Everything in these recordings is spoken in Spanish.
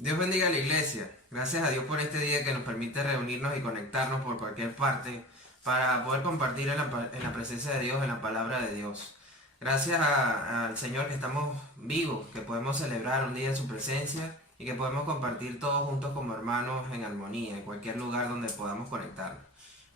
Dios bendiga a la iglesia. Gracias a Dios por este día que nos permite reunirnos y conectarnos por cualquier parte para poder compartir en la presencia de Dios, en la palabra de Dios. Gracias al Señor que estamos vivos, que podemos celebrar un día en su presencia y que podemos compartir todos juntos como hermanos en armonía, en cualquier lugar donde podamos conectarnos.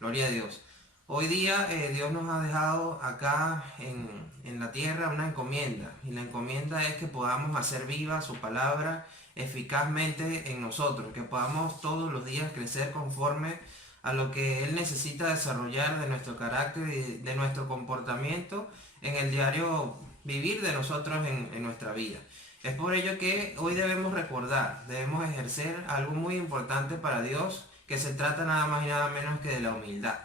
Gloria a Dios. Hoy día Dios nos ha dejado acá en la tierra una encomienda, y la encomienda es que podamos hacer viva su palabra eficazmente en nosotros, que podamos todos los días crecer conforme a lo que Él necesita desarrollar de nuestro carácter y de nuestro comportamiento en el diario vivir de nosotros en nuestra vida. Es por ello que hoy debemos recordar, debemos ejercer algo muy importante para Dios, que se trata nada más y nada menos que de la humildad.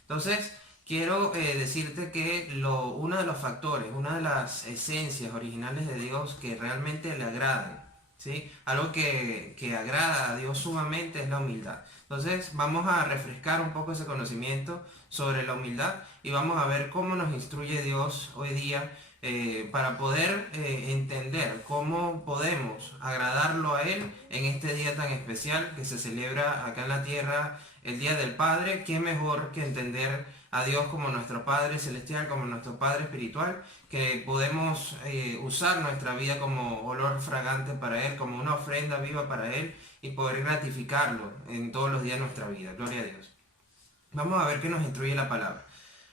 Entonces, quiero decirte que uno de los factores, una de las esencias originales de Dios que realmente le agradan, ¿sí? Algo que agrada a Dios sumamente es la humildad. Entonces, vamos a refrescar un poco ese conocimiento sobre la humildad y vamos a ver cómo nos instruye Dios hoy día para poder entender cómo podemos agradarlo a Él en este día tan especial que se celebra acá en la tierra, el Día del Padre. ¿Qué mejor que entender a Dios como nuestro Padre Celestial, como nuestro Padre Espiritual, que podemos usar nuestra vida como olor fragante para Él, como una ofrenda viva para Él y poder gratificarlo en todos los días de nuestra vida? Gloria a Dios. Vamos a ver qué nos instruye la palabra.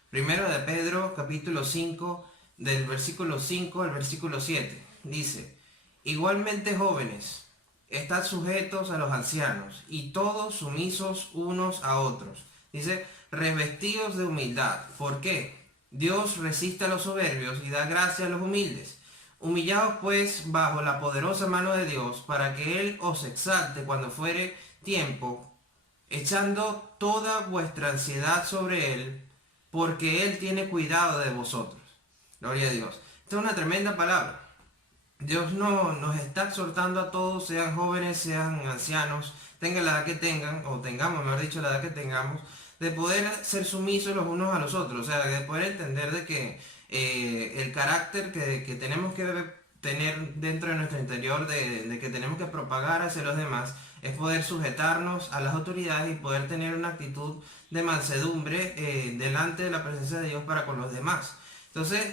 Primero de Pedro, capítulo 5, del versículo 5 al versículo 7. Dice: igualmente, jóvenes, estad sujetos a los ancianos y todos sumisos unos a otros. Dice: revestidos de humildad. ¿Por qué? Dios resiste a los soberbios y da gracia a los humildes. Humillaos pues bajo la poderosa mano de Dios, para que Él os exalte cuando fuere tiempo, echando toda vuestra ansiedad sobre Él, porque Él tiene cuidado de vosotros. Gloria a Dios. Esta es una tremenda palabra. Dios nos está exhortando a todos, sean jóvenes, sean ancianos, tengan la edad que tengan, o tengamos, mejor dicho, la edad que tengamos, de poder ser sumisos los unos a los otros, o sea, de poder entender de que el carácter que tenemos que tener dentro de nuestro interior, de que tenemos que propagar hacia los demás, es poder sujetarnos a las autoridades y poder tener una actitud de mansedumbre delante de la presencia de Dios para con los demás. Entonces,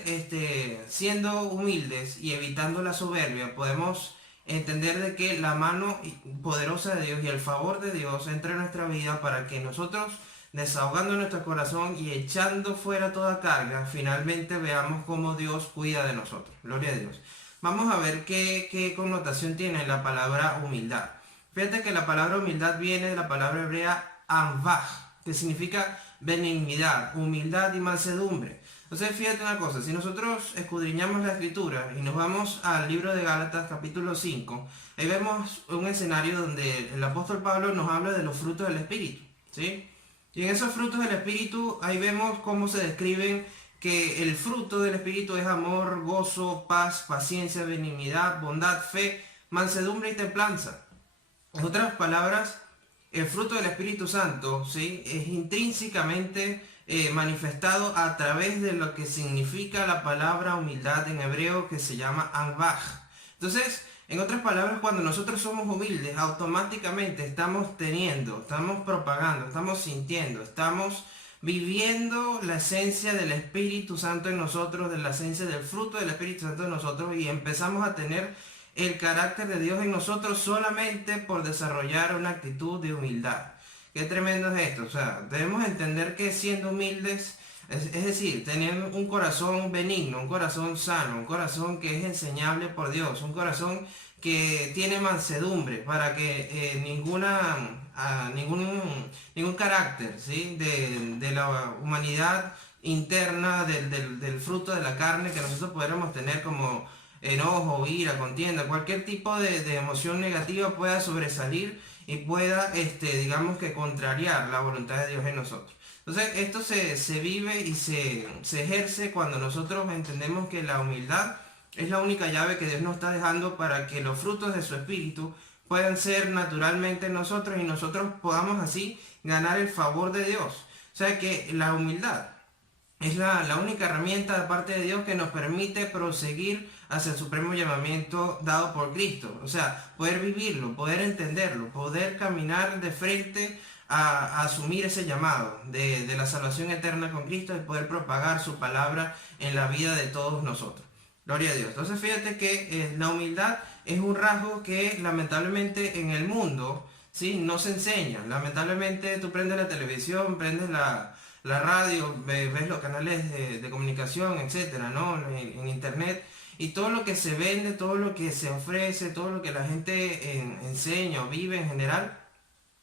siendo humildes y evitando la soberbia, podemos entender de que la mano poderosa de Dios y el favor de Dios entra en nuestra vida para que nosotros, desahogando nuestro corazón y echando fuera toda carga, finalmente veamos cómo Dios cuida de nosotros. Gloria a Dios. Vamos a ver qué connotación tiene la palabra humildad. Fíjate que la palabra humildad viene de la palabra hebrea anvaj, que significa benignidad, humildad y mansedumbre. Entonces, fíjate una cosa, si nosotros escudriñamos la escritura y nos vamos al libro de Gálatas capítulo 5, ahí vemos un escenario donde el apóstol Pablo nos habla de los frutos del Espíritu, ¿sí? Y en esos frutos del Espíritu, ahí vemos cómo se describen que el fruto del Espíritu es amor, gozo, paz, paciencia, benignidad, bondad, fe, mansedumbre y templanza. En otras palabras, el fruto del Espíritu Santo, ¿sí?, es intrínsecamente manifestado a través de lo que significa la palabra humildad en hebreo, que se llama anvaj. Entonces, en otras palabras, cuando nosotros somos humildes, automáticamente estamos teniendo, estamos propagando, estamos sintiendo, estamos viviendo la esencia del Espíritu Santo en nosotros, de la esencia del fruto del Espíritu Santo en nosotros, y empezamos a tener el carácter de Dios en nosotros solamente por desarrollar una actitud de humildad. Qué tremendo es esto. O sea, debemos entender que siendo humildes, es decir, tener un corazón benigno, un corazón sano, un corazón que es enseñable por Dios, un corazón que tiene mansedumbre, para que ningún carácter, ¿sí?, de la humanidad interna, del fruto de la carne que nosotros podremos tener, como enojo, ira, contienda, cualquier tipo de emoción negativa pueda sobresalir y pueda, digamos que contrariar la voluntad de Dios en nosotros. Entonces, esto se vive y se ejerce cuando nosotros entendemos que la humildad es la única llave que Dios nos está dejando para que los frutos de su Espíritu puedan ser naturalmente en nosotros y nosotros podamos así ganar el favor de Dios. O sea que la humildad es la única herramienta de parte de Dios que nos permite proseguir hacia el supremo llamamiento dado por Cristo. O sea, poder vivirlo, poder entenderlo, poder caminar de frente a asumir ese llamado de la salvación eterna con Cristo y poder propagar su palabra en la vida de todos nosotros. Gloria a Dios. Entonces fíjate que la humildad es un rasgo que lamentablemente en el mundo, ¿sí?, no se enseña. Lamentablemente tú prendes la televisión, prendes la radio, ves los canales de comunicación, etcétera, ¿no? En internet, y todo lo que se vende, todo lo que se ofrece, todo lo que la gente enseña o vive en general,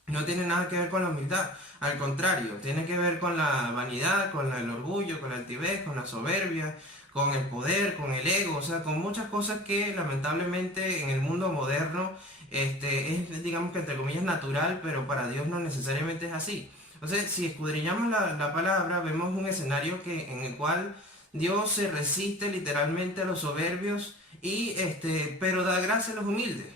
no tiene nada que ver con la humildad. Al contrario, tiene que ver con la vanidad, con el orgullo, con la altivez, con la soberbia, con el poder, con el ego, o sea, con muchas cosas que lamentablemente en el mundo moderno es, digamos que entre comillas, natural, pero para Dios no necesariamente es así. Entonces, si escudriñamos la palabra, vemos un escenario en el cual Dios se resiste literalmente a los soberbios pero da gracia a los humildes.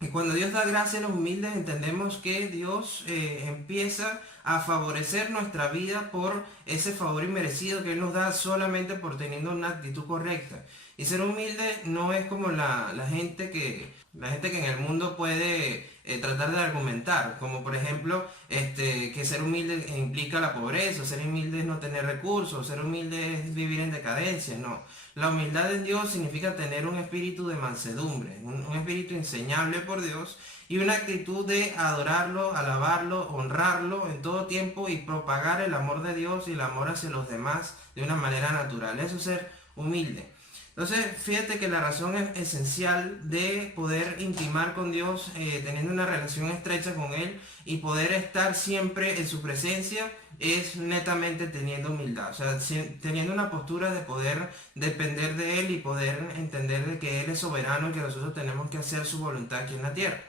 Y cuando Dios da gracia a los humildes, entendemos que Dios empieza a favorecer nuestra vida por ese favor inmerecido que Él nos da solamente por teniendo una actitud correcta. Y ser humilde no es como la gente que en el mundo puede tratar de argumentar, como por ejemplo que ser humilde implica la pobreza, ser humilde es no tener recursos, ser humilde es vivir en decadencia. No, la humildad en Dios significa tener un espíritu de mansedumbre, un espíritu enseñable por Dios y una actitud de adorarlo, alabarlo, honrarlo en todo tiempo y propagar el amor de Dios y el amor hacia los demás de una manera natural. Eso es ser humilde. Entonces, fíjate que la razón es esencial de poder intimar con Dios, teniendo una relación estrecha con Él y poder estar siempre en su presencia, es netamente teniendo humildad. O sea, teniendo una postura de poder depender de Él y poder entender de que Él es soberano y que nosotros tenemos que hacer su voluntad aquí en la tierra.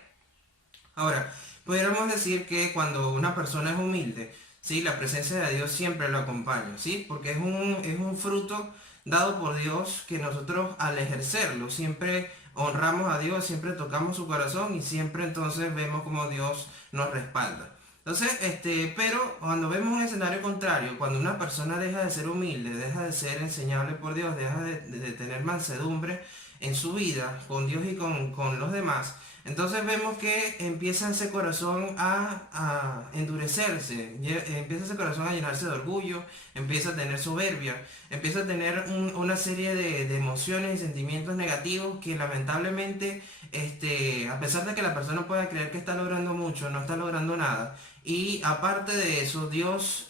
Ahora, pudiéramos decir que cuando una persona es humilde, ¿sí?, la presencia de Dios siempre lo acompaña, ¿sí? Porque es un fruto dado por Dios que nosotros al ejercerlo siempre honramos a Dios, siempre tocamos su corazón y siempre entonces vemos como Dios nos respalda. Entonces, pero cuando vemos un escenario contrario, cuando una persona deja de ser humilde, deja de ser enseñable por Dios, deja de tener mansedumbre en su vida con Dios y con los demás, entonces vemos que empieza ese corazón a endurecerse, empieza ese corazón a llenarse de orgullo, empieza a tener soberbia, empieza a tener una serie de emociones y sentimientos negativos que lamentablemente, a pesar de que la persona pueda creer que está logrando mucho, no está logrando nada. Y aparte de eso, Dios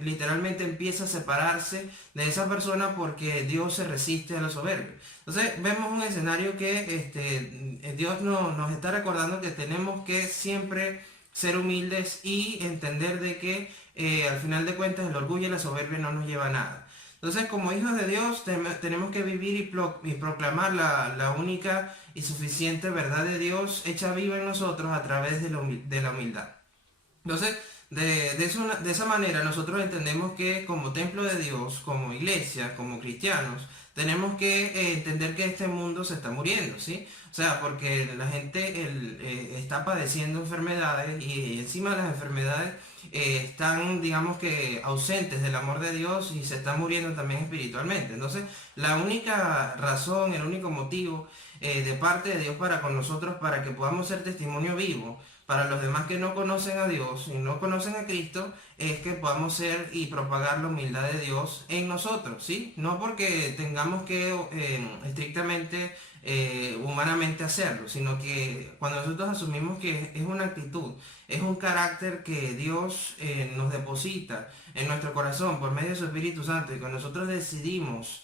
literalmente empieza a separarse de esa persona porque Dios se resiste a la soberbia. Entonces vemos un escenario que Dios nos está recordando que tenemos que siempre ser humildes y entender de que al final de cuentas el orgullo y la soberbia no nos lleva a nada. Entonces, como hijos de Dios tenemos que vivir y proclamar la única y suficiente verdad de Dios hecha viva en nosotros a través de la humildad. Entonces, de esa manera nosotros entendemos que como templo de Dios, como iglesia, como cristianos, tenemos que entender que este mundo se está muriendo, ¿sí? O sea, porque la gente está padeciendo enfermedades y encima de las enfermedades están, digamos que, ausentes del amor de Dios y se están muriendo también espiritualmente. Entonces, la única razón, el único motivo de parte de Dios para con nosotros, para que podamos ser testimonio vivo, para los demás que no conocen a Dios y no conocen a Cristo, es que podamos ser y propagar la humildad de Dios en nosotros, ¿sí? No porque tengamos que estrictamente, humanamente hacerlo, sino que cuando nosotros asumimos que es una actitud, es un carácter que Dios nos deposita en nuestro corazón por medio de su Espíritu Santo y cuando nosotros decidimos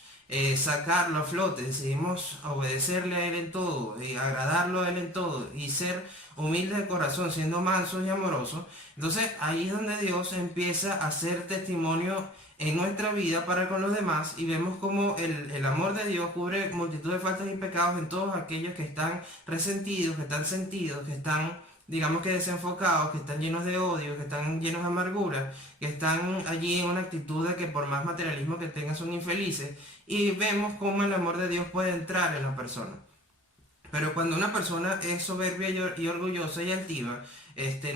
sacarlo a flote, decidimos obedecerle a Él en todo, y agradarlo a Él en todo y ser humildes de corazón, siendo mansos y amorosos, entonces ahí es donde Dios empieza a hacer testimonio en nuestra vida para con los demás y vemos como el amor de Dios cubre multitud de faltas y pecados en todos aquellos que están resentidos, que están sentidos, que están, digamos que desenfocados, que están llenos de odio, que están llenos de amargura, que están allí en una actitud de que por más materialismo que tengan son infelices y vemos cómo el amor de Dios puede entrar en la persona. Pero cuando una persona es soberbia y orgullosa y altiva,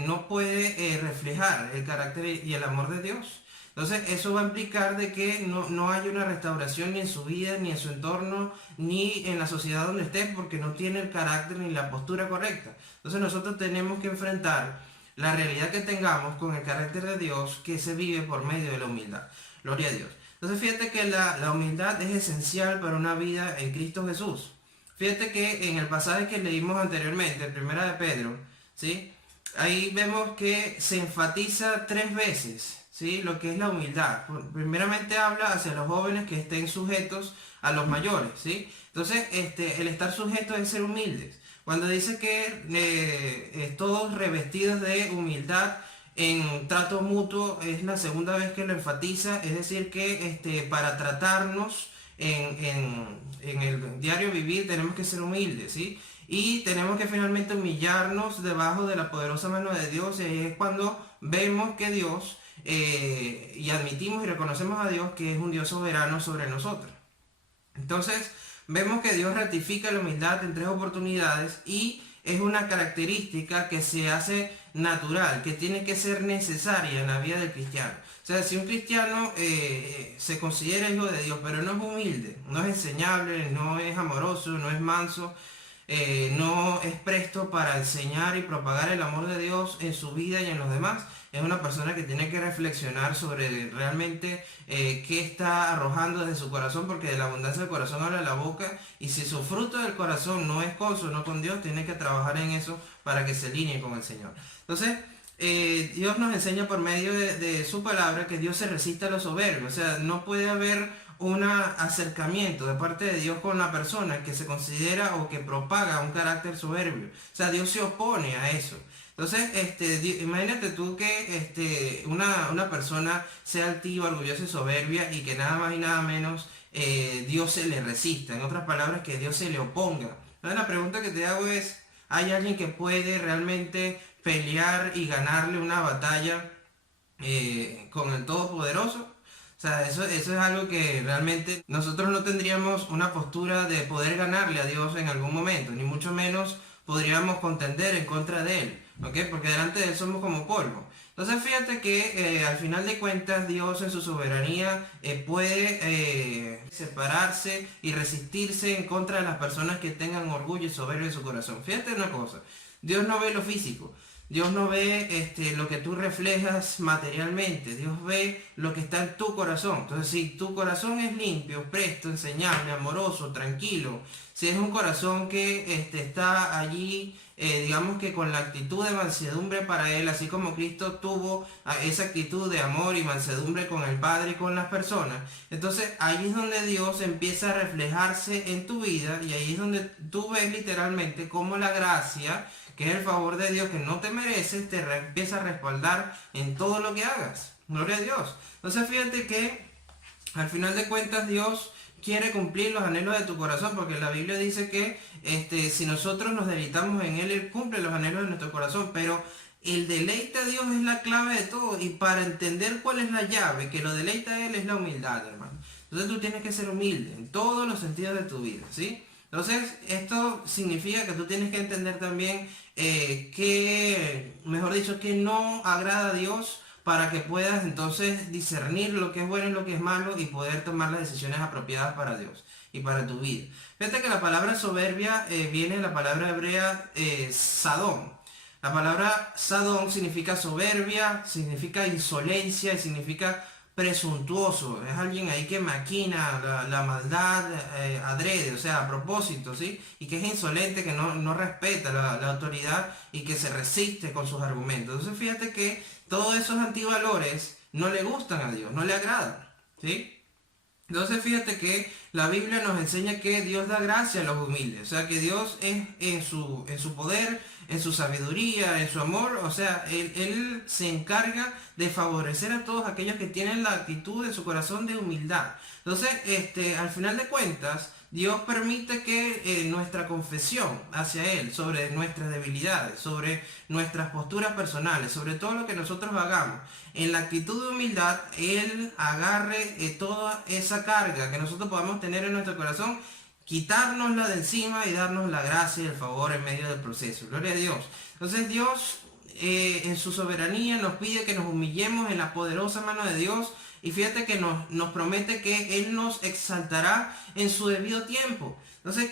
no puede reflejar el carácter y el amor de Dios. Entonces eso va a implicar de que no hay una restauración ni en su vida, ni en su entorno, ni en la sociedad donde esté, porque no tiene el carácter ni la postura correcta. Entonces nosotros tenemos que enfrentar la realidad que tengamos con el carácter de Dios que se vive por medio de la humildad. Gloria a Dios. Entonces fíjate que la humildad es esencial para una vida en Cristo Jesús. Fíjate que en el pasaje que leímos anteriormente, primera de Pedro, ¿sí? Ahí vemos que se enfatiza 3 veces, ¿sí? Lo que es la humildad. Primeramente habla hacia los jóvenes que estén sujetos a los mayores, ¿sí? Entonces, el estar sujeto es ser humildes. Cuando dice que todos revestidos de humildad en trato mutuo, es la segunda vez que lo enfatiza, es decir que para tratarnos en el diario vivir tenemos que ser humildes, ¿sí? Y tenemos que finalmente humillarnos debajo de la poderosa mano de Dios, y ahí es cuando vemos que Dios, y admitimos y reconocemos a Dios que es un Dios soberano sobre nosotros. Entonces, vemos que Dios ratifica la humildad en 3 oportunidades y es una característica que se hace natural, que tiene que ser necesaria en la vida del cristiano. O sea, si un cristiano se considera hijo de Dios, pero no es humilde, no es enseñable, no es amoroso, no es manso, no es presto para enseñar y propagar el amor de Dios en su vida y en los demás, es una persona que tiene que reflexionar sobre realmente qué está arrojando desde su corazón, porque de la abundancia del corazón habla la boca, y si su fruto del corazón no es consono con Dios, tiene que trabajar en eso para que se alinee con el Señor. Entonces, Dios nos enseña por medio de su palabra que Dios se resiste a los soberbios. O sea, no puede haber un acercamiento de parte de Dios con la persona que se considera o que propaga un carácter soberbio. O sea, Dios se opone a eso. Entonces, imagínate tú que una persona sea altiva, orgullosa y soberbia, y que nada más y nada menos Dios se le resista. En otras palabras, que Dios se le oponga. Entonces, la pregunta que te hago es, ¿hay alguien que puede realmente pelear y ganarle una batalla con el Todopoderoso? O sea, eso es algo que realmente nosotros no tendríamos una postura de poder ganarle a Dios en algún momento, ni mucho menos podríamos contender en contra de Él, ¿ok? Porque delante de Él somos como polvo. Entonces fíjate que al final de cuentas Dios en su soberanía puede separarse y resistirse en contra de las personas que tengan orgullo y soberbia en su corazón. Fíjate una cosa, Dios no ve lo físico. Dios no ve lo que tú reflejas materialmente, Dios ve lo que está en tu corazón. Entonces, si tu corazón es limpio, presto, enseñable, amoroso, tranquilo, si es un corazón que está allí, digamos que con la actitud de mansedumbre para Él, así como Cristo tuvo esa actitud de amor y mansedumbre con el Padre y con las personas, entonces ahí es donde Dios empieza a reflejarse en tu vida, y ahí es donde tú ves literalmente cómo la gracia, que es el favor de Dios que no te mereces, te empieza a respaldar en todo lo que hagas. Gloria a Dios. Entonces fíjate que al final de cuentas Dios quiere cumplir los anhelos de tu corazón, porque la Biblia dice que si nosotros nos deleitamos en Él, Él cumple los anhelos de nuestro corazón, pero el deleite a Dios es la clave de todo, y para entender cuál es la llave que lo deleita a Él es la humildad, hermano. Entonces tú tienes que ser humilde en todos los sentidos de tu vida, ¿sí? Entonces, esto significa que tú tienes que entender también mejor dicho, que no agrada a Dios, para que puedas entonces discernir lo que es bueno y lo que es malo y poder tomar las decisiones apropiadas para Dios y para tu vida. Fíjate que la palabra soberbia viene de la palabra hebrea sadón. La palabra sadón significa soberbia, significa insolencia y significa presuntuoso. Es alguien ahí que maquina la maldad adrede, o sea, a propósito, ¿sí? Y que es insolente, que no respeta la autoridad y que se resiste con sus argumentos. Entonces fíjate que todos esos antivalores no le gustan a Dios, no le agradan, ¿sí? Entonces fíjate que la Biblia nos enseña que Dios da gracia a los humildes, o sea que Dios es en su poder, en su sabiduría, en su amor, o sea, Él se encarga de favorecer a todos aquellos que tienen la actitud en su corazón de humildad. Entonces, al final de cuentas, Dios permite que nuestra confesión hacia Él sobre nuestras debilidades, sobre nuestras posturas personales, sobre todo lo que nosotros hagamos, en la actitud de humildad, Él agarre toda esa carga que nosotros podamos tener en nuestro corazón, quitárnosla de encima y darnos la gracia y el favor en medio del proceso. Gloria a Dios. Entonces Dios en su soberanía nos pide que nos humillemos en la poderosa mano de Dios, y fíjate que nos promete que Él nos exaltará en su debido tiempo. Entonces,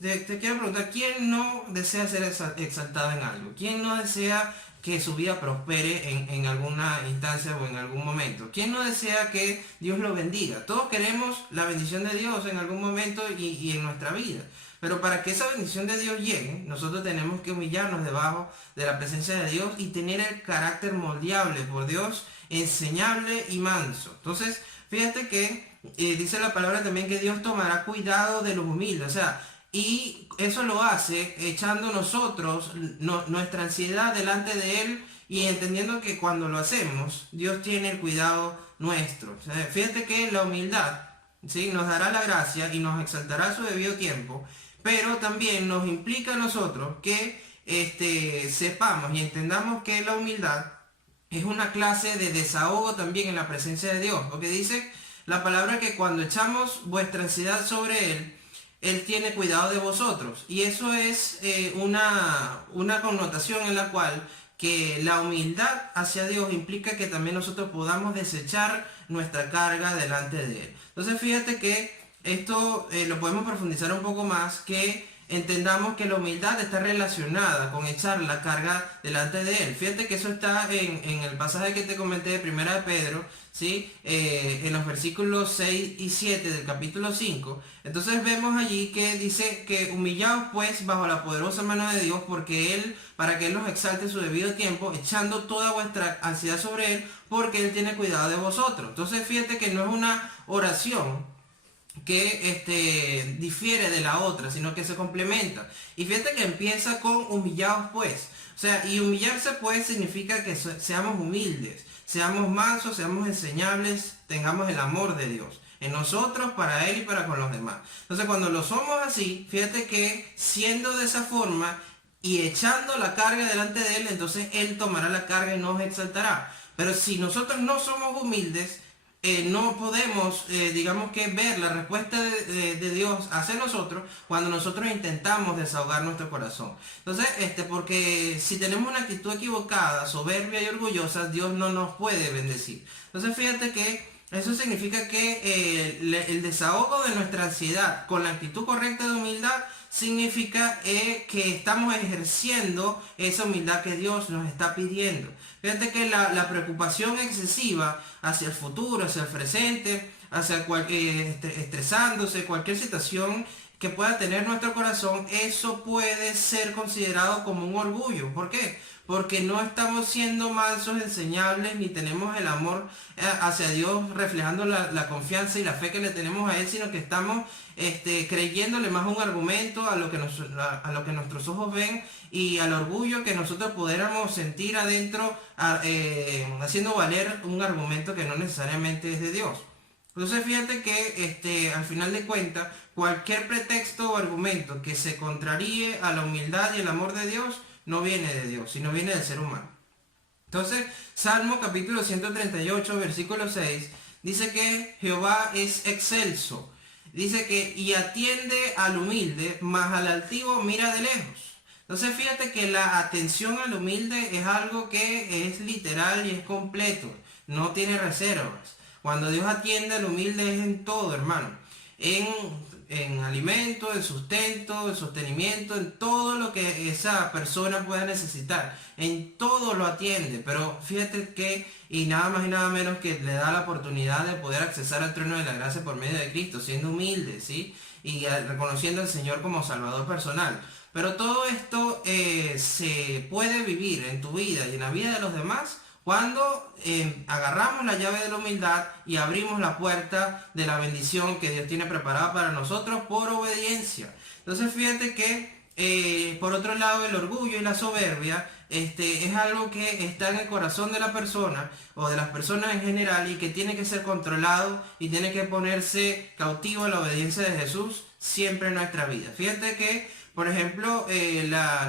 te quiero preguntar, ¿quién no desea ser exaltado en algo? ¿Quién no desea que su vida prospere en alguna instancia o en algún momento? ¿Quién no desea que Dios lo bendiga? Todos queremos la bendición de Dios en algún momento y en nuestra vida. Pero para que esa bendición de Dios llegue, nosotros tenemos que humillarnos debajo de la presencia de Dios y tener el carácter moldeable por Dios, enseñable y manso. Entonces, fíjate que dice la palabra también que Dios tomará cuidado de los humildes. O sea, y eso lo hace echando nosotros nuestra ansiedad delante de Él y entendiendo que cuando lo hacemos, Dios tiene el cuidado nuestro. O sea, fíjate que la humildad, ¿sí?, nos dará la gracia y nos exaltará a su debido tiempo, pero también nos implica a nosotros que sepamos y entendamos que la humildad es una clase de desahogo también en la presencia de Dios. Porque dice la palabra que cuando echamos vuestra ansiedad sobre Él tiene cuidado de vosotros. Y eso es una connotación en la cual que la humildad hacia Dios implica que también nosotros podamos desechar nuestra carga delante de Él. Entonces fíjate que esto lo podemos profundizar un poco más, que entendamos que la humildad está relacionada con echar la carga delante de Él. Fíjate que eso está en el pasaje que te comenté de Primera de Pedro, ¿sí? En los versículos 6 y 7 del capítulo 5. Entonces vemos allí que dice que humillaos pues bajo la poderosa mano de Dios, para que Él los exalte en su debido tiempo, echando toda vuestra ansiedad sobre Él, porque Él tiene cuidado de vosotros. Entonces fíjate que no es una oración que difiere de la otra, sino que se complementa. Y fíjate que empieza con humillaos pues. O sea, y humillarse pues significa que seamos humildes, seamos mansos, seamos enseñables, tengamos el amor de Dios en nosotros, para Él y para con los demás. Entonces cuando lo somos así, fíjate que siendo de esa forma y echando la carga delante de Él, entonces Él tomará la carga y nos exaltará. Pero si nosotros no somos humildes, no podemos, digamos que ver la respuesta de Dios hacia nosotros cuando nosotros intentamos desahogar nuestro corazón. Entonces, porque si tenemos una actitud equivocada, soberbia y orgullosa, Dios no nos puede bendecir. Entonces, fíjate que eso significa que el desahogo de nuestra ansiedad con la actitud correcta de humildad significa que estamos ejerciendo esa humildad que Dios nos está pidiendo. Fíjate que la preocupación excesiva hacia el futuro, hacia el presente, hacia estresándose, cualquier situación que pueda tener nuestro corazón, eso puede ser considerado como un orgullo. ¿Por qué? Porque no estamos siendo mansos, enseñables, ni tenemos el amor hacia Dios, reflejando la confianza y la fe que le tenemos a Él, sino que estamos creyéndole más un argumento a lo que nuestros ojos ven y al orgullo que nosotros pudiéramos sentir adentro, haciendo valer un argumento que no necesariamente es de Dios. Entonces fíjate que al final de cuentas, cualquier pretexto o argumento que se contraríe a la humildad y el amor de Dios no viene de Dios, sino viene del ser humano. Entonces, Salmo capítulo 138, versículo 6, dice que Jehová es excelso. Dice que y atiende al humilde, mas al altivo mira de lejos. Entonces fíjate que la atención al humilde es algo que es literal y es completo, no tiene reservas. Cuando Dios atiende al humilde es en todo, hermano. En alimento, en sustento, en sostenimiento, en todo lo que esa persona pueda necesitar. En todo lo atiende. Pero fíjate que, y nada más y nada menos que le da la oportunidad de poder accesar al trono de la gracia por medio de Cristo, siendo humilde, ¿sí? Y reconociendo al Señor como Salvador personal. Pero todo esto se puede vivir en tu vida y en la vida de los demás cuando agarramos la llave de la humildad y abrimos la puerta de la bendición que Dios tiene preparada para nosotros por obediencia. Entonces fíjate que por otro lado el orgullo y la soberbia es algo que está en el corazón de la persona o de las personas en general y que tiene que ser controlado y tiene que ponerse cautivo a la obediencia de Jesús siempre en nuestra vida. Fíjate que por ejemplo,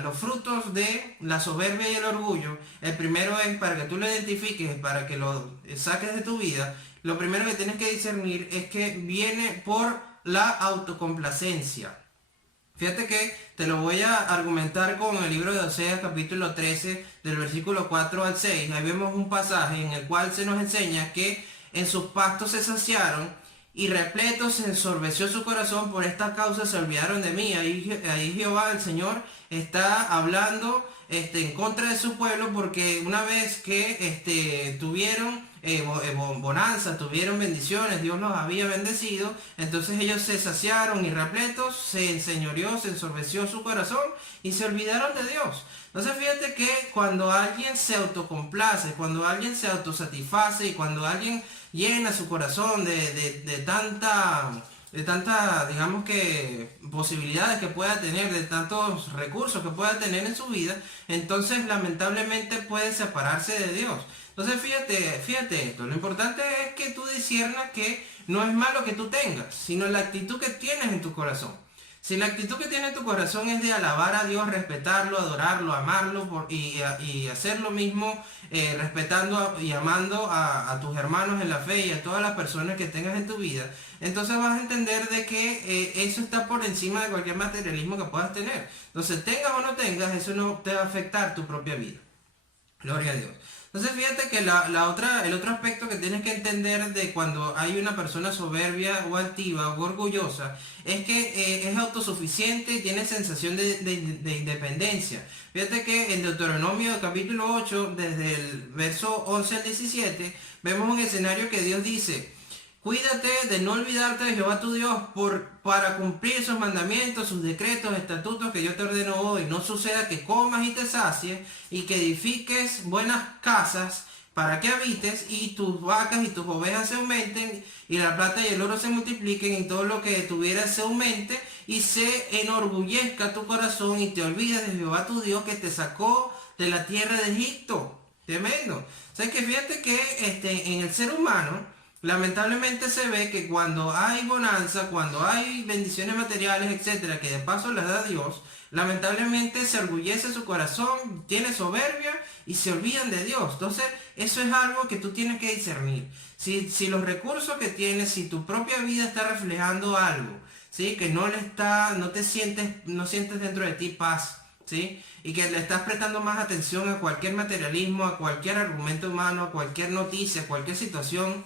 los frutos de la soberbia y el orgullo, el primero es, para que tú lo identifiques, para que lo saques de tu vida, lo primero que tienes que discernir es que viene por la autocomplacencia. Fíjate que te lo voy a argumentar con el libro de Oseas capítulo 13 del versículo 4 al 6. Ahí vemos un pasaje en el cual se nos enseña que en sus pastos se saciaron, y repleto se ensorbeció su corazón, por esta causa se olvidaron de mí. Ahí Jehová, el Señor, está hablando en contra de su pueblo, porque una vez que tuvieron bonanza, tuvieron bendiciones, Dios los había bendecido, entonces ellos se saciaron y repletos, se enseñoreó, se ensorbeció su corazón y se olvidaron de Dios. Entonces fíjate que cuando alguien se autocomplace, cuando alguien se autosatisface y cuando alguien llena su corazón de tanta, digamos que, posibilidades que pueda tener, de tantos recursos que pueda tener en su vida, entonces lamentablemente puede separarse de Dios. Entonces fíjate esto, lo importante es que tú disciernas que no es malo que tú tengas, sino la actitud que tienes en tu corazón. Si la actitud que tiene en tu corazón es de alabar a Dios, respetarlo, adorarlo, amarlo y hacer lo mismo, respetando y amando a tus hermanos en la fe y a todas las personas que tengas en tu vida, entonces vas a entender de que eso está por encima de cualquier materialismo que puedas tener. Entonces, tengas o no tengas, eso no te va a afectar tu propia vida. Gloria a Dios. Entonces fíjate que el otro aspecto que tienes que entender de cuando hay una persona soberbia o altiva o orgullosa es que es autosuficiente y tiene sensación de independencia. Fíjate que en Deuteronomio capítulo 8, desde el verso 11 al 17, vemos un escenario que Dios dice: cuídate de no olvidarte de Jehová tu Dios para cumplir sus mandamientos, sus decretos, estatutos que yo te ordeno hoy. No suceda que comas y te sacies y que edifiques buenas casas para que habites y tus vacas y tus ovejas se aumenten y la plata y el oro se multipliquen y todo lo que tuvieras se aumente y se enorgullezca tu corazón y te olvides de Jehová tu Dios que te sacó de la tierra de Egipto. Tremendo. O sea que fíjate que en el ser humano, lamentablemente se ve que cuando hay bonanza, cuando hay bendiciones materiales, etcétera, que de paso les da Dios, lamentablemente se orgullece su corazón, tiene soberbia y se olvidan de Dios. Entonces, eso es algo que tú tienes que discernir. Si los recursos que tienes, si tu propia vida está reflejando algo, ¿sí? Que no sientes dentro de ti paz, ¿sí? Y que le estás prestando más atención a cualquier materialismo, a cualquier argumento humano, a cualquier noticia, a cualquier situación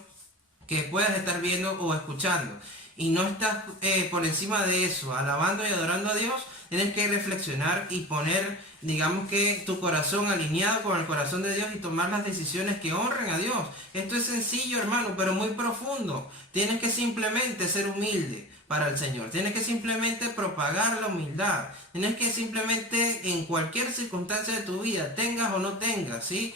que puedas estar viendo o escuchando, y no estás por encima de eso, alabando y adorando a Dios, tienes que reflexionar y poner, digamos que, tu corazón alineado con el corazón de Dios y tomar las decisiones que honren a Dios. Esto es sencillo, hermano, pero muy profundo. Tienes que simplemente ser humilde para el Señor. Tienes que simplemente propagar la humildad. Tienes que simplemente, en cualquier circunstancia de tu vida, tengas o no tengas, ¿sí?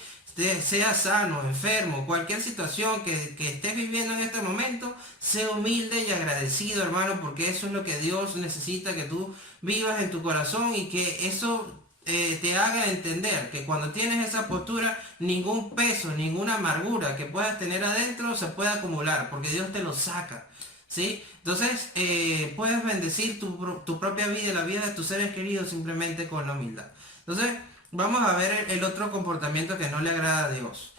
Sea sano, enfermo, cualquier situación que estés viviendo en este momento, sé humilde y agradecido, hermano, porque eso es lo que Dios necesita, que tú vivas en tu corazón y que eso te haga entender que cuando tienes esa postura, ningún peso, ninguna amargura que puedas tener adentro se puede acumular, porque Dios te lo saca, ¿sí? Entonces, puedes bendecir tu propia vida y la vida de tus seres queridos simplemente con la humildad. Entonces, vamos a ver el otro comportamiento que no le agrada a Dios.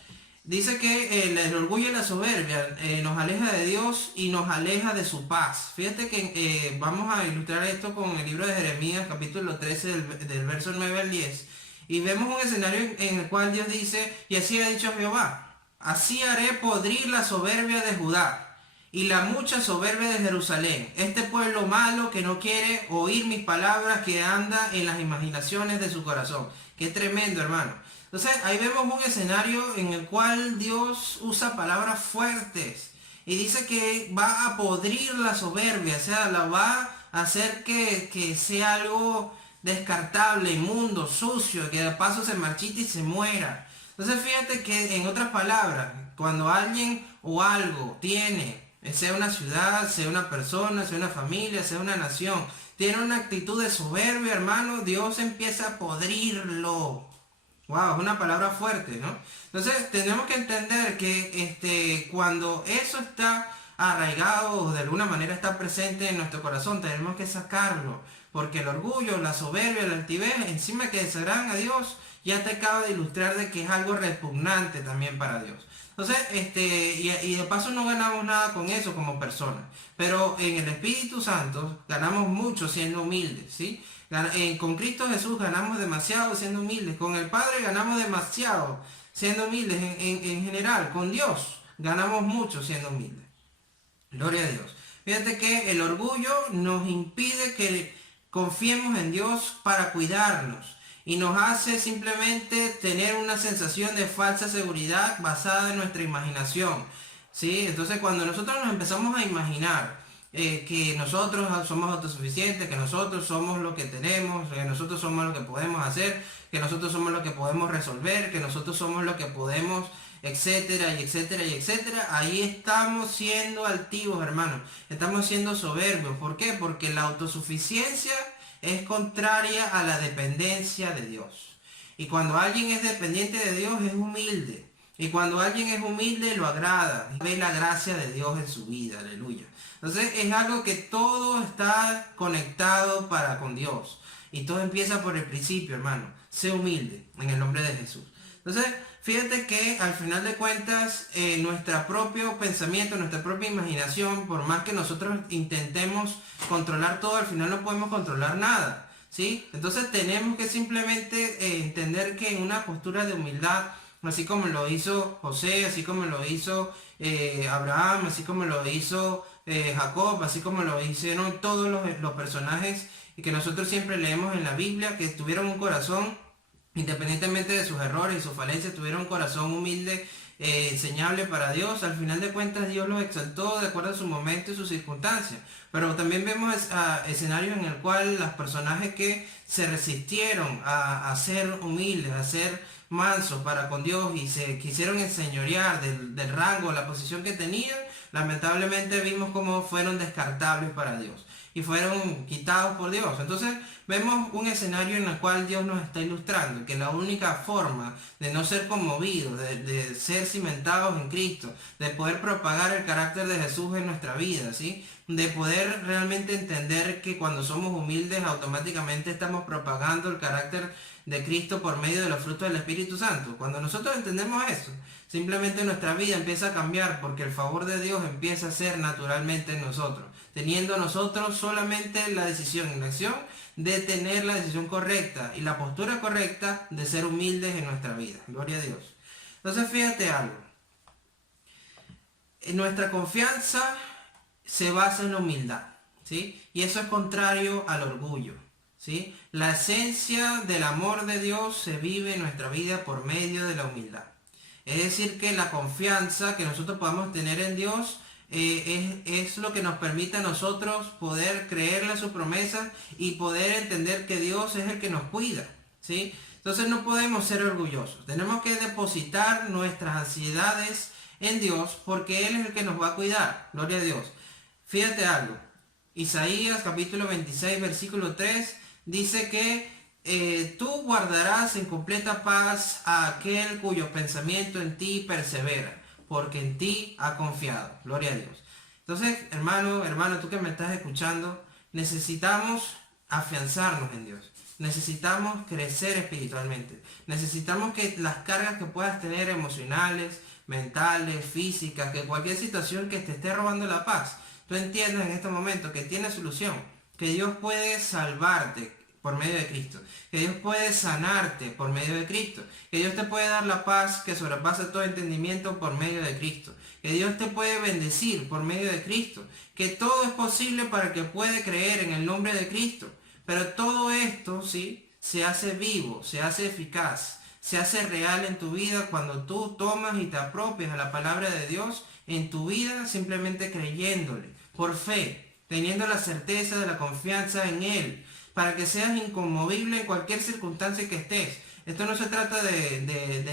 Dice que el orgullo y la soberbia nos aleja de Dios y nos aleja de su paz. Fíjate que vamos a ilustrar esto con el libro de Jeremías, capítulo 13, del verso 9 al 10. Y vemos un escenario en el cual Dios dice: y así ha dicho Jehová, así haré podrir la soberbia de Judá y la mucha soberbia de Jerusalén, este pueblo malo que no quiere oír mis palabras, que anda en las imaginaciones de su corazón. Qué tremendo, hermano. Entonces, ahí vemos un escenario en el cual Dios usa palabras fuertes y dice que va a podrir la soberbia, o sea, la va a hacer que sea algo descartable, inmundo, sucio, que de paso se marchite y se muera. Entonces, fíjate que, en otras palabras, cuando alguien o algo tiene, sea una ciudad, sea una persona, sea una familia, sea una nación, tiene una actitud de soberbia, hermano, Dios empieza a podrirlo. Wow, es una palabra fuerte, ¿no? Entonces tenemos que entender que cuando eso está arraigado o de alguna manera está presente en nuestro corazón, tenemos que sacarlo. Porque el orgullo, la soberbia, la altivez, encima que desagradan a Dios, ya te acabo de ilustrar de que es algo repugnante también para Dios. Entonces, y de paso no ganamos nada con eso como personas. Pero en el Espíritu Santo ganamos mucho siendo humildes, ¿sí? Con Cristo Jesús ganamos demasiado siendo humildes. Con el Padre ganamos demasiado siendo humildes en general. Con Dios ganamos mucho siendo humildes. Gloria a Dios. Fíjate que el orgullo nos impide que confiemos en Dios para cuidarnos y nos hace simplemente tener una sensación de falsa seguridad basada en nuestra imaginación. ¿Sí? Entonces cuando nosotros nos empezamos a imaginar que nosotros somos autosuficientes, que nosotros somos lo que tenemos, que nosotros somos lo que podemos hacer, que nosotros somos lo que podemos resolver, que nosotros somos lo que podemos, etcétera, y etcétera, y etcétera, ahí estamos siendo altivos, hermanos. Estamos siendo soberbios. ¿Por qué? Porque la autosuficiencia es contraria a la dependencia de Dios. Y cuando alguien es dependiente de Dios, es humilde. Y cuando alguien es humilde, lo agrada. Ve la gracia de Dios en su vida. Aleluya. Entonces es algo que todo está conectado para con Dios. Y todo empieza por el principio, hermano. Sé humilde en el nombre de Jesús. Entonces, fíjate que al final de cuentas, nuestro propio pensamiento, nuestra propia imaginación, por más que nosotros intentemos controlar todo, al final no podemos controlar nada. ¿Sí? Entonces tenemos que simplemente entender que en una postura de humildad, así como lo hizo José, así como lo hizo Abraham, así como lo hizo Jacob, así como lo hicieron todos los personajes y que nosotros siempre leemos en la Biblia, que tuvieron un corazón, independientemente de sus errores y sus falencias, tuvieron un corazón humilde, enseñable para Dios. Al final de cuentas Dios los exaltó de acuerdo a su momento y sus circunstancias. Pero también vemos escenarios en el cual los personajes que se resistieron a ser humildes, a ser mansos para con Dios y se quisieron enseñorear del rango, la posición que tenían, lamentablemente vimos cómo fueron descartables para Dios y fueron quitados por Dios. Entonces vemos un escenario en el cual Dios nos está ilustrando que la única forma de no ser conmovidos, de ser cimentados en Cristo, de poder propagar el carácter de Jesús en nuestra vida, ¿sí? De poder realmente entender que cuando somos humildes automáticamente estamos propagando el carácter de Cristo por medio de los frutos del Espíritu Santo. Cuando nosotros entendemos eso, simplemente nuestra vida empieza a cambiar porque el favor de Dios empieza a ser naturalmente en nosotros, teniendo nosotros solamente la decisión y la acción de tener la decisión correcta y la postura correcta de ser humildes en nuestra vida. Gloria a Dios. Entonces fíjate algo. Nuestra confianza se basa en la humildad, ¿sí? Y eso es contrario al orgullo, ¿sí? La esencia del amor de Dios se vive en nuestra vida por medio de la humildad. Es decir, que la confianza que nosotros podamos tener en Dios es lo que nos permite a nosotros poder creerle a su promesa y poder entender que Dios es el que nos cuida, ¿sí? Entonces no podemos ser orgullosos. Tenemos que depositar nuestras ansiedades en Dios porque Él es el que nos va a cuidar. Gloria a Dios. Fíjate algo. Isaías capítulo 26 versículo 3 dice que tú guardarás en completa paz a aquel cuyo pensamiento en ti persevera, porque en ti ha confiado. Gloria a Dios. Entonces, hermano, tú que me estás escuchando, necesitamos afianzarnos en Dios. Necesitamos crecer espiritualmente. Necesitamos que las cargas que puedas tener emocionales, mentales, físicas, que cualquier situación que te esté robando la paz, tú entiendas en este momento que tiene solución, que Dios puede salvarte por medio de Cristo, que Dios puede sanarte por medio de Cristo, que Dios te puede dar la paz que sobrepasa todo entendimiento por medio de Cristo, que Dios te puede bendecir por medio de Cristo, que todo es posible para el que puede creer en el nombre de Cristo. Pero todo esto, ¿sí?, se hace vivo, se hace eficaz, se hace real en tu vida cuando tú tomas y te apropias a la palabra de Dios en tu vida, simplemente creyéndole, por fe, teniendo la certeza de la confianza en Él, para que seas inconmovible en cualquier circunstancia que estés. Esto no se trata de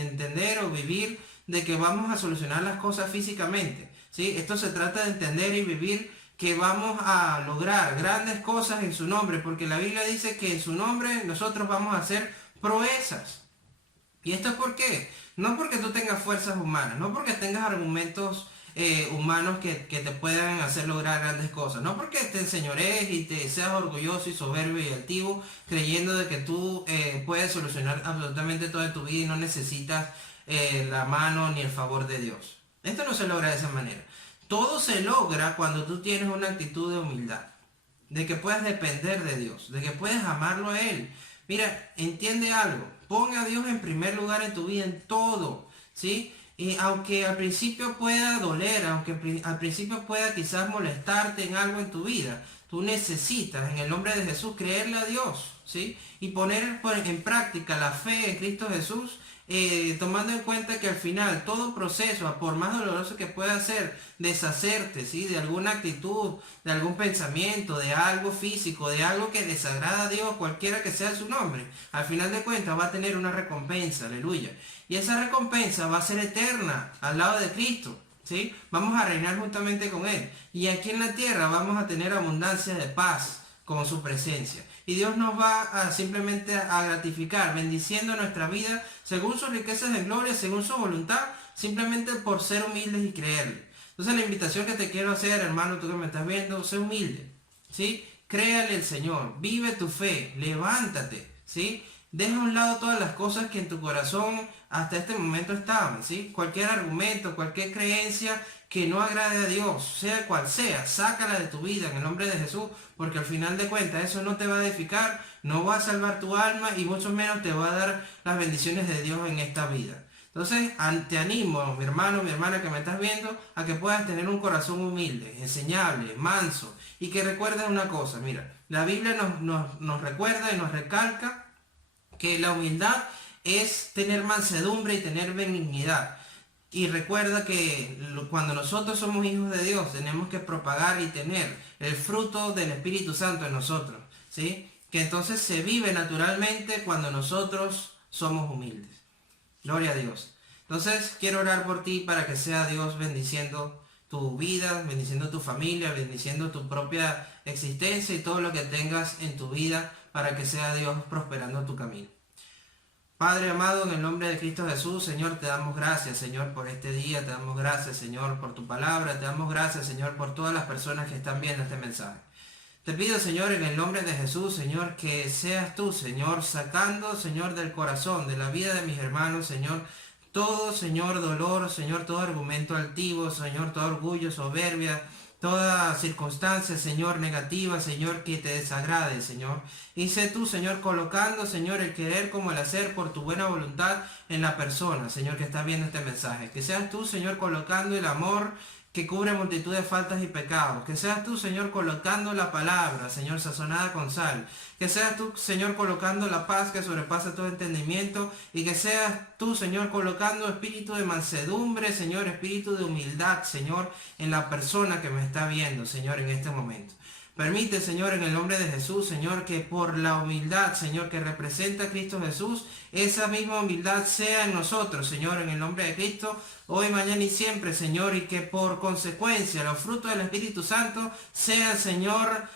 entender o vivir de que vamos a solucionar las cosas físicamente, ¿sí? Esto se trata de entender y vivir que vamos a lograr grandes cosas en su nombre, porque la Biblia dice que en su nombre nosotros vamos a hacer proezas. ¿Y esto es por qué? No porque tú tengas fuerzas humanas, no porque tengas argumentos humanos que te puedan hacer lograr grandes cosas, no porque te enseñorees y te seas orgulloso y soberbio y altivo creyendo de que tú puedes solucionar absolutamente toda tu vida y no necesitas la mano ni el favor de Dios. Esto no se logra de esa manera. Todo se logra cuando tú tienes una actitud de humildad, de que puedas depender de Dios, de que puedes amarlo a Él. Mira, entiende algo, pon a Dios en primer lugar en tu vida en todo, ¿sí? Y aunque al principio pueda doler, aunque al principio pueda quizás molestarte en algo en tu vida, tú necesitas en el nombre de Jesús creerle a Dios, ¿sí? Y poner en práctica la fe en Cristo Jesús, tomando en cuenta que al final todo proceso, por más doloroso que pueda ser, deshacerte, ¿sí? De alguna actitud, de algún pensamiento, de algo físico, de algo que desagrada a Dios, cualquiera que sea su nombre, al final de cuentas va a tener una recompensa, aleluya. Y esa recompensa va a ser eterna al lado de Cristo, ¿sí? Vamos a reinar juntamente con Él. Y aquí en la tierra vamos a tener abundancia de paz con su presencia. Y Dios nos va a simplemente a gratificar, bendiciendo nuestra vida según sus riquezas de gloria, según su voluntad, simplemente por ser humildes y creerle. Entonces la invitación que te quiero hacer, hermano, tú que me estás viendo, sé humilde, ¿sí? Créale al Señor, vive tu fe, levántate, ¿sí? Deja a un lado todas las cosas que en tu corazón hasta este momento estaban, ¿sí? Cualquier argumento, cualquier creencia que no agrade a Dios, sea cual sea, sácala de tu vida en el nombre de Jesús, porque al final de cuentas eso no te va a edificar, no va a salvar tu alma y mucho menos te va a dar las bendiciones de Dios en esta vida. Entonces, te animo, mi hermano, mi hermana que me estás viendo, a que puedas tener un corazón humilde, enseñable, manso, y que recuerdes una cosa, mira, la Biblia nos recuerda y nos recalca que la humildad es tener mansedumbre y tener benignidad. Y recuerda que cuando nosotros somos hijos de Dios, tenemos que propagar y tener el fruto del Espíritu Santo en nosotros, ¿sí? Que entonces se vive naturalmente cuando nosotros somos humildes. Gloria a Dios. Entonces quiero orar por ti para que sea Dios bendiciendo tu vida, bendiciendo tu familia, bendiciendo tu propia existencia y todo lo que tengas en tu vida, para que sea Dios prosperando tu camino. Padre amado, en el nombre de Cristo Jesús, Señor, te damos gracias, Señor, por este día, te damos gracias, Señor, por tu palabra, te damos gracias, Señor, por todas las personas que están viendo este mensaje. Te pido, Señor, en el nombre de Jesús, Señor, que seas tú, Señor, sacando, Señor, del corazón, de la vida de mis hermanos, Señor, todo, Señor, dolor, Señor, todo argumento altivo, Señor, todo orgullo, soberbia, toda circunstancia, Señor, negativa, Señor, que te desagrade, Señor. Y sé tú, Señor, colocando, Señor, el querer como el hacer por tu buena voluntad en la persona, Señor, que está viendo este mensaje. Que seas tú, Señor, colocando el amor que cubre multitud de faltas y pecados. Que seas tú, Señor, colocando la palabra, Señor, sazonada con sal. Que seas tú, Señor, colocando la paz que sobrepasa todo entendimiento. Y que seas tú, Señor, colocando espíritu de mansedumbre, Señor, espíritu de humildad, Señor, en la persona que me está viendo, Señor, en este momento. Permite, Señor, en el nombre de Jesús, Señor, que por la humildad, Señor, que representa a Cristo Jesús, esa misma humildad sea en nosotros, Señor, en el nombre de Cristo, hoy, mañana y siempre, Señor, y que por consecuencia los frutos del Espíritu Santo sean, Señor,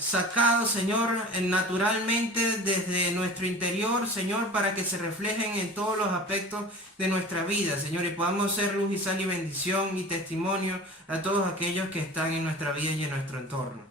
sacados, Señor, naturalmente desde nuestro interior, Señor, para que se reflejen en todos los aspectos de nuestra vida, Señor, y podamos ser luz y sal y bendición y testimonio a todos aquellos que están en nuestra vida y en nuestro entorno.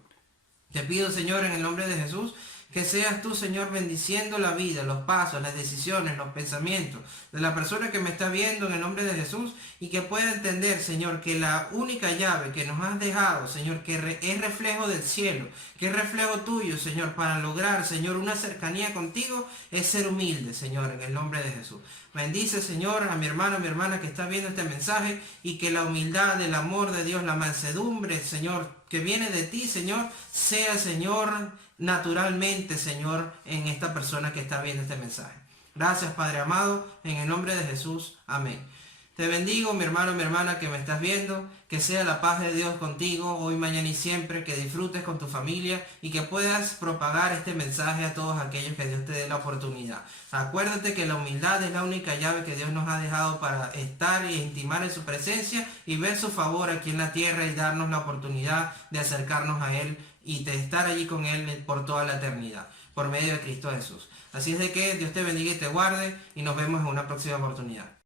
Te pido, Señor, en el nombre de Jesús, que seas tú, Señor, bendiciendo la vida, los pasos, las decisiones, los pensamientos de la persona que me está viendo en el nombre de Jesús, y que pueda entender, Señor, que la única llave que nos has dejado, Señor, que es reflejo del cielo, que es reflejo tuyo, Señor, para lograr, Señor, una cercanía contigo, es ser humilde, Señor, en el nombre de Jesús. Bendice, Señor, a mi hermano, a mi hermana que está viendo este mensaje, y que la humildad, el amor de Dios, la mansedumbre, Señor, que viene de ti, Señor, sea, Señor, naturalmente, Señor, en esta persona que está viendo este mensaje. Gracias, Padre amado, en el nombre de Jesús. Amén. Te bendigo, mi hermano, mi hermana que me estás viendo, que sea la paz de Dios contigo hoy, mañana y siempre, que disfrutes con tu familia y que puedas propagar este mensaje a todos aquellos que Dios te dé la oportunidad. Acuérdate que la humildad es la única llave que Dios nos ha dejado para estar e intimar en su presencia y ver su favor aquí en la tierra y darnos la oportunidad de acercarnos a Él y de estar allí con Él por toda la eternidad, por medio de Cristo Jesús. Así es de que Dios te bendiga y te guarde y nos vemos en una próxima oportunidad.